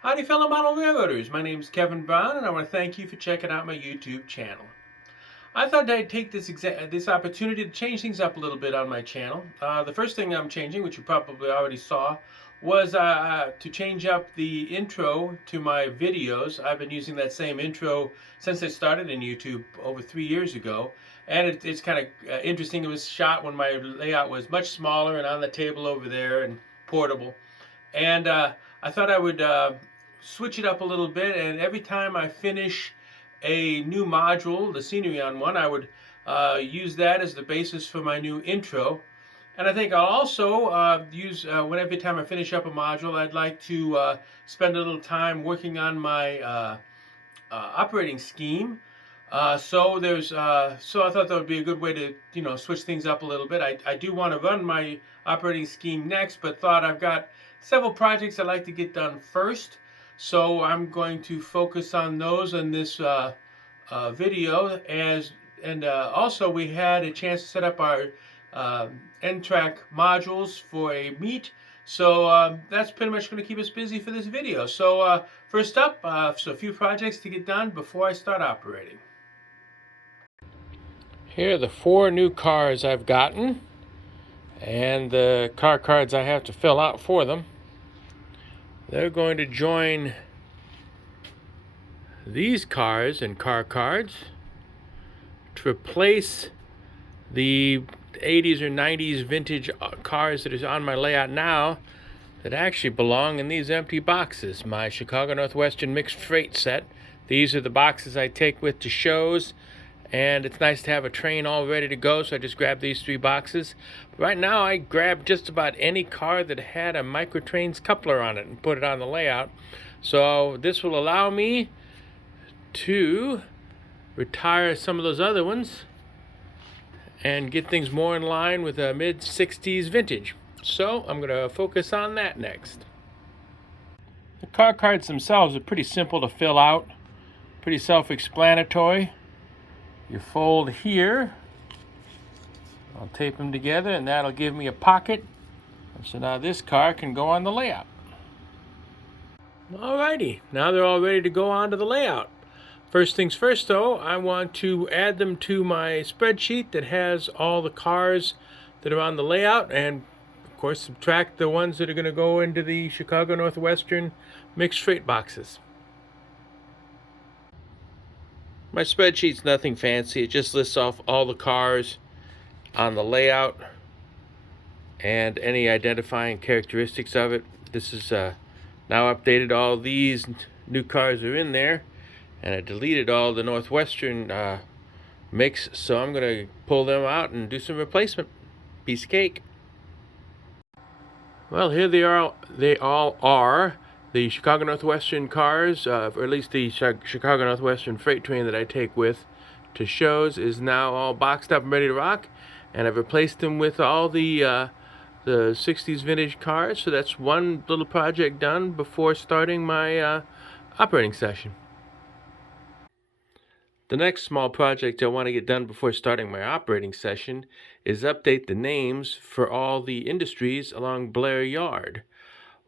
Howdy fellow model railroaders, my name is Kevin Brown and I want to thank you for checking out my YouTube channel. I thought I'd take this opportunity to change things up a little bit on my channel. The first thing I'm changing, which you probably already saw, was to change up the intro to my videos. I've been using that same intro since I started in YouTube over 3 years ago, and it's kind of interesting. It was shot when my layout was much smaller and on the table over there and portable. And I thought I would switch it up a little bit, and every time I finish a new module, the scenery on one, I would use that as the basis for my new intro. And I think I'll also use, every time I finish up a module, I'd like to spend a little time working on my operating scheme. So I thought that would be a good way to switch things up a little bit. I do want to run my operating scheme next, but thought I've got several projects I'd like to get done first. So I'm going to focus on those in this video. Also we had a chance to set up our N-track modules for a meet. So that's pretty much going to keep us busy for this video. So first up, so a few projects to get done before I start operating. Here are the 4 new cars I've gotten and the car cards I have to fill out for them. They're going to join these cars and car cards to replace the 80s or 90s vintage cars that is on my layout now that actually belong in these empty boxes. My Chicago Northwestern mixed freight set. These are the boxes I take with to shows, and it's nice to have a train all ready to go, so I just grabbed these 3 boxes. But right now I grabbed just about any car that had a Microtrains coupler on it and put it on the layout. So this will allow me to retire some of those other ones and get things more in line with a mid-60s vintage. So I'm going to focus on that next. The car cards themselves are pretty simple to fill out, pretty self-explanatory. You fold here, I'll tape them together, and that'll give me a pocket. And so now this car can go on the layout. Alrighty, now they're all ready to go onto the layout. First things first though, I want to add them to my spreadsheet that has all the cars that are on the layout, and of course subtract the ones that are going to go into the Chicago Northwestern mixed freight boxes. My spreadsheet's nothing fancy. It just lists off all the cars on the layout and any identifying characteristics of it. This is now updated. All these new cars are in there, and I deleted all the Northwestern mix, so I'm going to pull them out and do some replacement. Piece of cake. Well, here they are. They all are. The Chicago Northwestern cars, or at least the Chicago Northwestern freight train that I take with to shows, is now all boxed up and ready to rock. And I've replaced them with all the 60s vintage cars. So that's one little project done before starting my operating session. The next small project I want to get done before starting my operating session is update the names for all the industries along Blair Yard.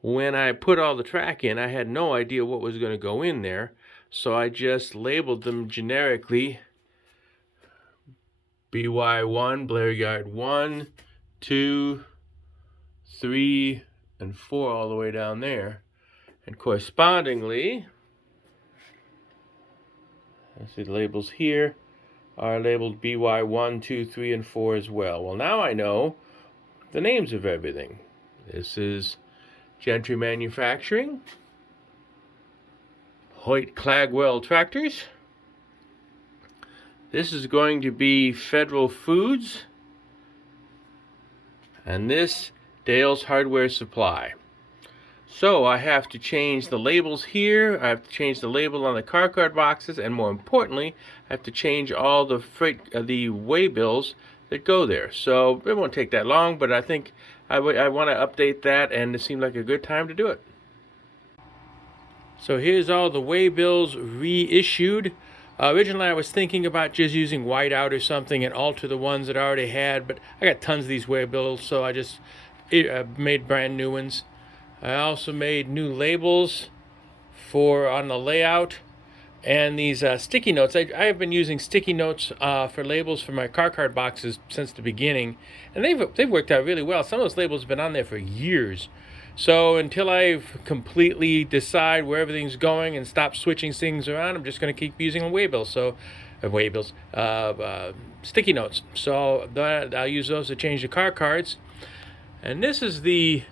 When I put all the track in, I had no idea what was going to go in there, so I just labeled them generically BY1, Blair Yard 1, 2, 3, and 4 all the way down there. And correspondingly, I see the labels here are labeled BY1, 2, 3, and 4 as well. Well, now I know the names of everything. This is Gentry Manufacturing, Hoyt Clagwell Tractors. This is going to be Federal Foods, and this Dale's Hardware Supply. So I have to change the labels here, I have to change the label on the car card boxes, and more importantly, I have to change all the the waybills that go there. So it won't take that long, but I think I want to update that, and it seemed like a good time to do it. So here's all the waybills reissued. Originally I was thinking about just using whiteout or something and alter the ones that I already had, but I got tons of these waybills, so I just made brand new ones. I also made new labels for on the layout. And these sticky notes, I have been using sticky notes for labels for my car card boxes since the beginning, and they've worked out really well. Some of those labels have been on there for years. So until I've completely decide where everything's going and stop switching things around, I'm just going to keep using sticky notes. So I'll use those to change the car cards. And this is the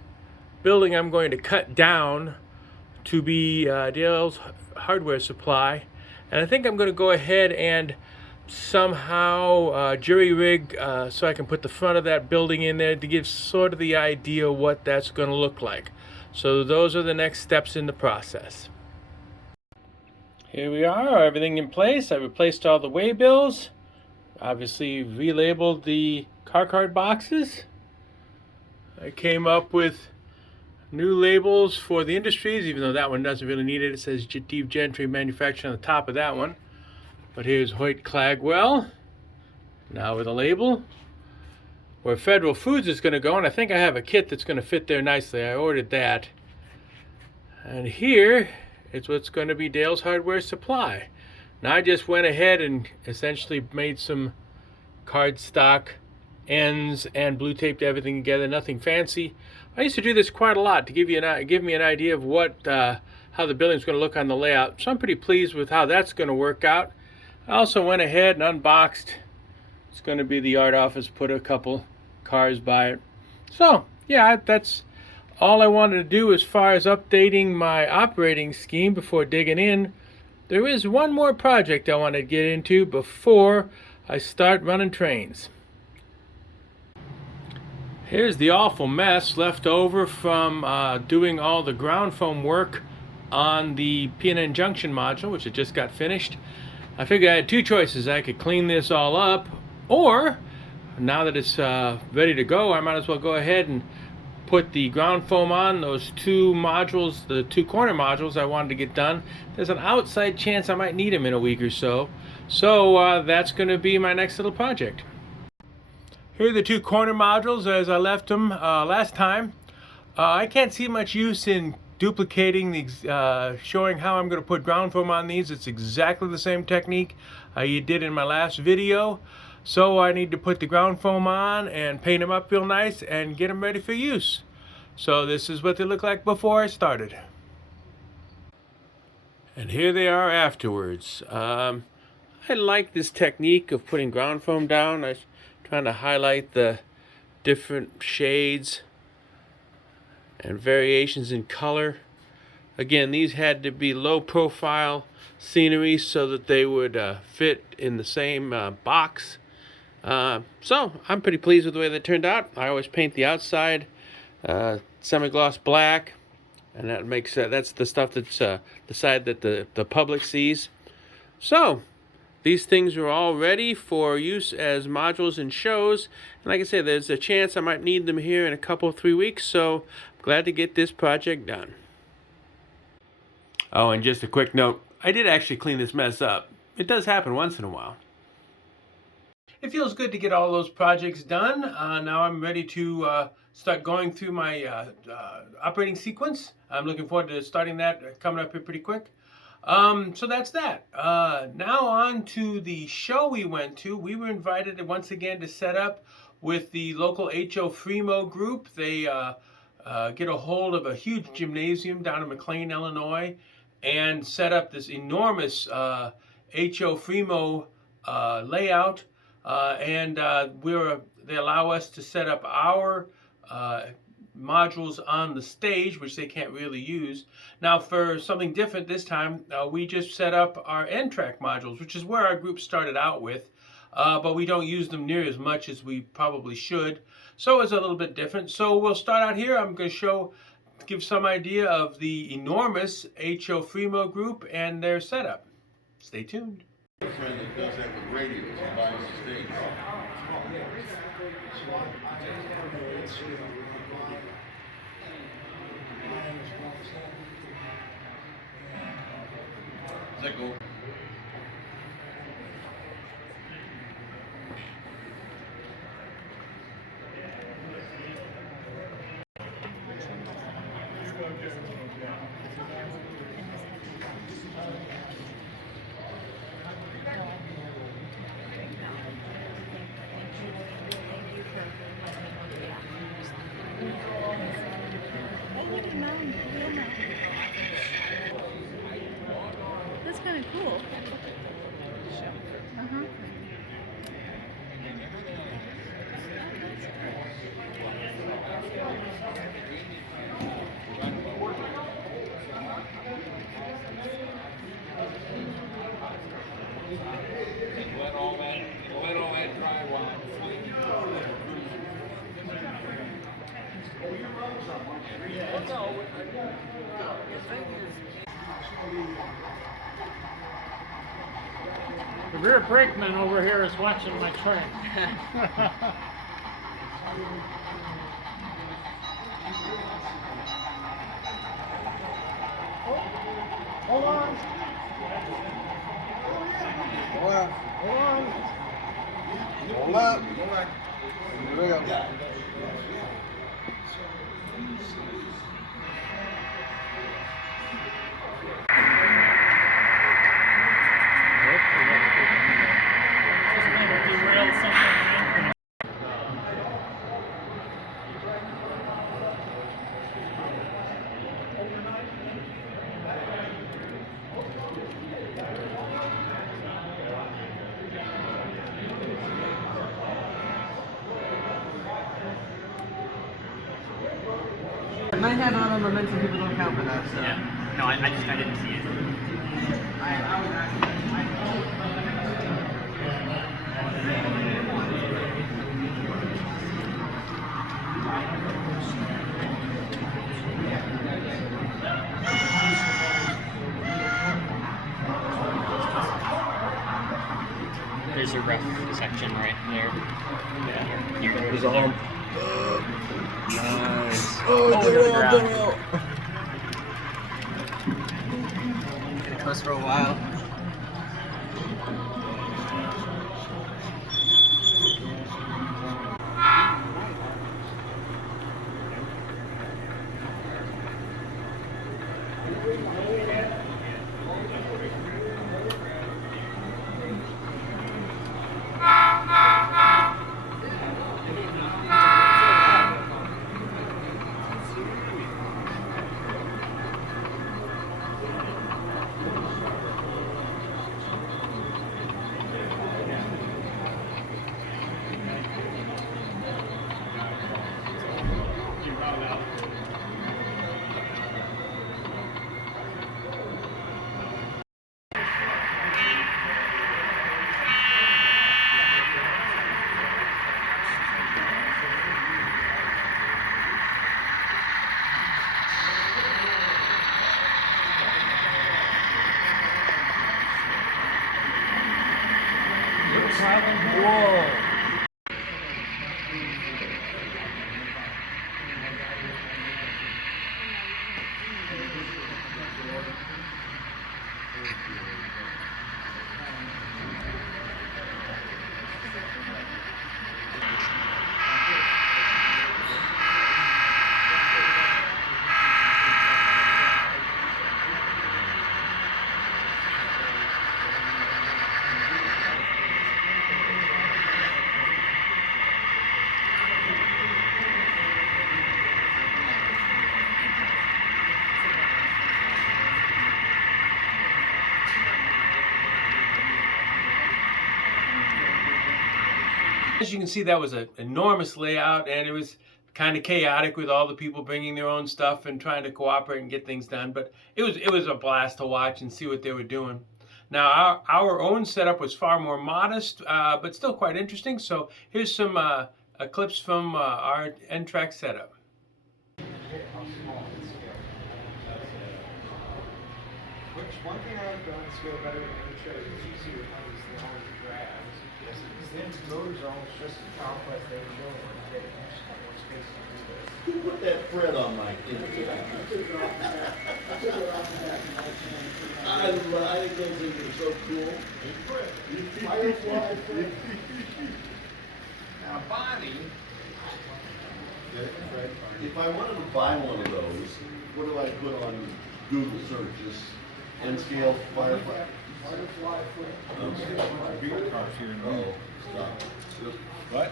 building I'm going to cut down to be Dale's hardware supply, and I think I'm going to go ahead and somehow jury rig so I can put the front of that building in there to give sort of the idea what that's going to look like. So those are the next steps in the process. Here we are, everything in place. I replaced all the waybills, obviously relabeled the car card boxes. I came up with new labels for the industries, even though that one doesn't really need it. It says Deep Gentry Manufacturing on the top of that one. But here's Hoyt Clagwell, now with a label. Where Federal Foods is going to go, and I think I have a kit that's going to fit there nicely. I ordered that. And here is what's going to be Dale's Hardware Supply. Now I just went ahead and essentially made some cardstock ends and blue taped everything together, nothing fancy. I used to do this quite a lot to give me an idea of what how the building's going to look on the layout. So I'm pretty pleased with how that's going to work out. I also went ahead and unboxed. It's going to be the art office. Put a couple cars by it. So yeah, that's all I wanted to do as far as updating my operating scheme before digging in. There is one more project I want to get into before I start running trains. Here's the awful mess left over from doing all the ground foam work on the P&N junction module, which had just got finished. I figured I had two choices. I could clean this all up, or now that it's ready to go, I might as well go ahead and put the ground foam on those two modules, the two corner modules I wanted to get done. There's an outside chance I might need them in a week or so. So that's going to be my next little project. Here are the two corner modules as I left them last time. I can't see much use in duplicating the showing how I'm going to put ground foam on these. It's exactly the same technique you did in my last video. So I need to put the ground foam on and paint them up real nice and get them ready for use. So this is what they look like before I started. And here they are afterwards. I like this technique of putting ground foam down. I'm trying to highlight the different shades and variations in color. Again, these had to be low profile scenery so that they would fit in the same box. So I'm pretty pleased with the way they turned out. I always paint the outside semi-gloss black, and that makes that's the stuff that's the side that the public sees. So these things are all ready for use as modules in shows. And like I said, there's a chance I might need them here in a couple, 3 weeks. So I'm glad to get this project done. Oh, and just a quick note, I did actually clean this mess up. It does happen once in a while. It feels good to get all those projects done. Now I'm ready to start going through my operating sequence. I'm looking forward to starting that coming up here pretty quick. So that's that. Now on to the show we went to. We were invited once again to set up with the local HO Freemo group. They get a hold of a huge gymnasium down in McLean, Illinois, and set up this enormous HO Freemo layout. They allow us to set up our modules on the stage, which they can't really use. Now, for something different this time, we just set up our N-track modules, which is where our group started out with, but we don't use them near as much as we probably should. So it's a little bit different. So we'll start out here. I'm going to give some idea of the enormous HO Freemo group and their setup. Stay tuned. A friend that does that with radios and buys the stage. Does that go? Oh, look at mine. That's kind of cool. Uh-huh. Let all that dry while I'm asleep. The rear brakeman over here is watching my train. Hold on. Hold up. Hold on. Hold up. Here we go. Just gonna derail something. It might have auto momentum, people don't count for that, so. Yeah. No, I didn't see it. There's a rough section right there. Yeah. You go. There's a hump. Nice. Oh, derail. Gonna coast for a while. Whoa. As you can see, that was an enormous layout, and it was kind of chaotic with all the people bringing their own stuff and trying to cooperate and get things done. But it was a blast to watch and see what they were doing. Now, our own setup was far more modest, but still quite interesting. So here's some clips from our N-Track setup. One thing I've done to scale better than any trade is easier to understand all the grabs. Because then motors are almost just as complex they can go and get more space to do this. Who put that thread on my Instagram? I think those things are so cool. Firefly thread. Now, Bonnie, If I wanted to buy one of those, what do I put on Google searches? N scale Firefly. What?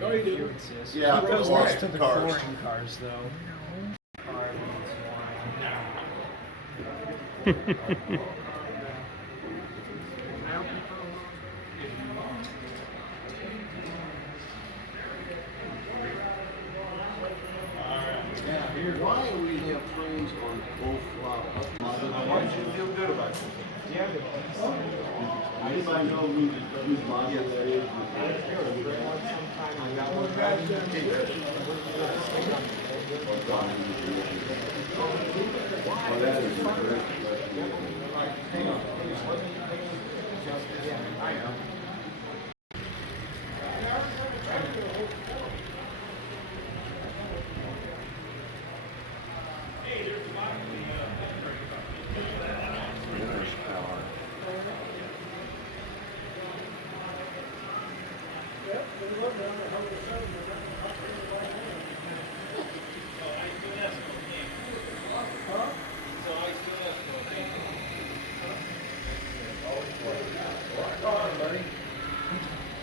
No, you didn't. Yeah, He goes goes next to the cars. touring cars, though. Car means wine. Why do we have trains on both routes? Why don't you feel good about yourself? Anybody know whose module that is? Well, that is great.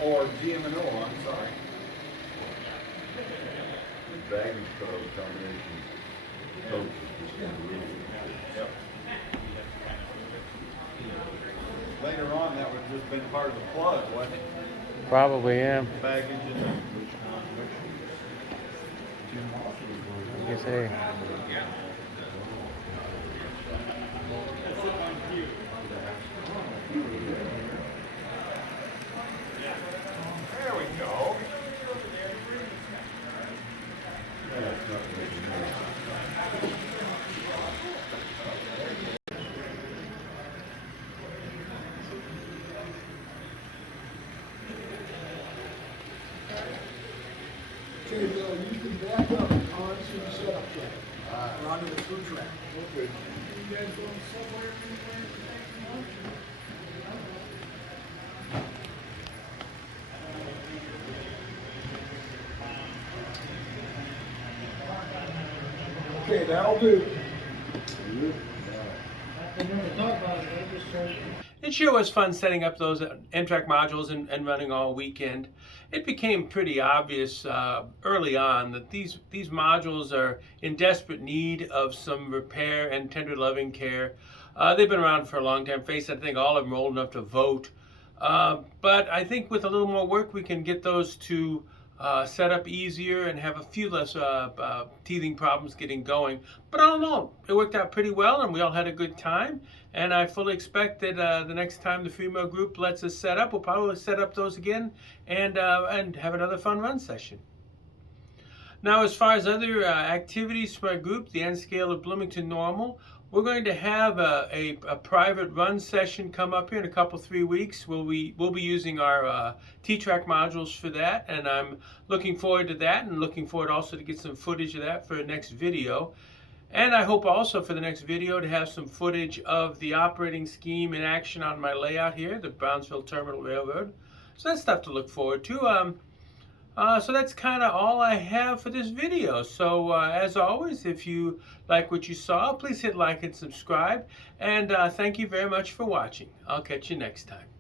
Or GM&O, I'm sorry. The baggage car combination. Coach is just gonna leave. Yep. Later on, that would have just been part of the plug, wasn't it? Probably am. Baggage and I guess, hey. there we go. Okay, Bill, you can back up onto the setup track. Or onto the food track. Okay. You guys going somewhere anywhere? Okay, that'll do. It sure was fun setting up those N-Track modules and running all weekend. It became pretty obvious early on that these modules are in desperate need of some repair and tender loving care. They've been around for a long time. Face it, I think all of them are old enough to vote. But I think with a little more work we can get those to set up easier and have a few less teething problems getting going. But all in all, it worked out pretty well and we all had a good time. And I fully expect that the next time the Freemo group lets us set up, we'll probably set up those again and have another fun run session. Now, as far as other activities for our group, the N scale of Bloomington Normal, we're going to have a private run session come up here in a couple, 3 weeks. We'll be using our T-Track modules for that, and I'm looking forward to that and looking forward also to get some footage of that for the next video. And I hope also for the next video to have some footage of the operating scheme in action on my layout here, the Brownsville Terminal Railroad. So that's stuff to look forward to. So that's kind of all I have for this video. So as always, if you like what you saw, please hit like and subscribe. And thank you very much for watching. I'll catch you next time.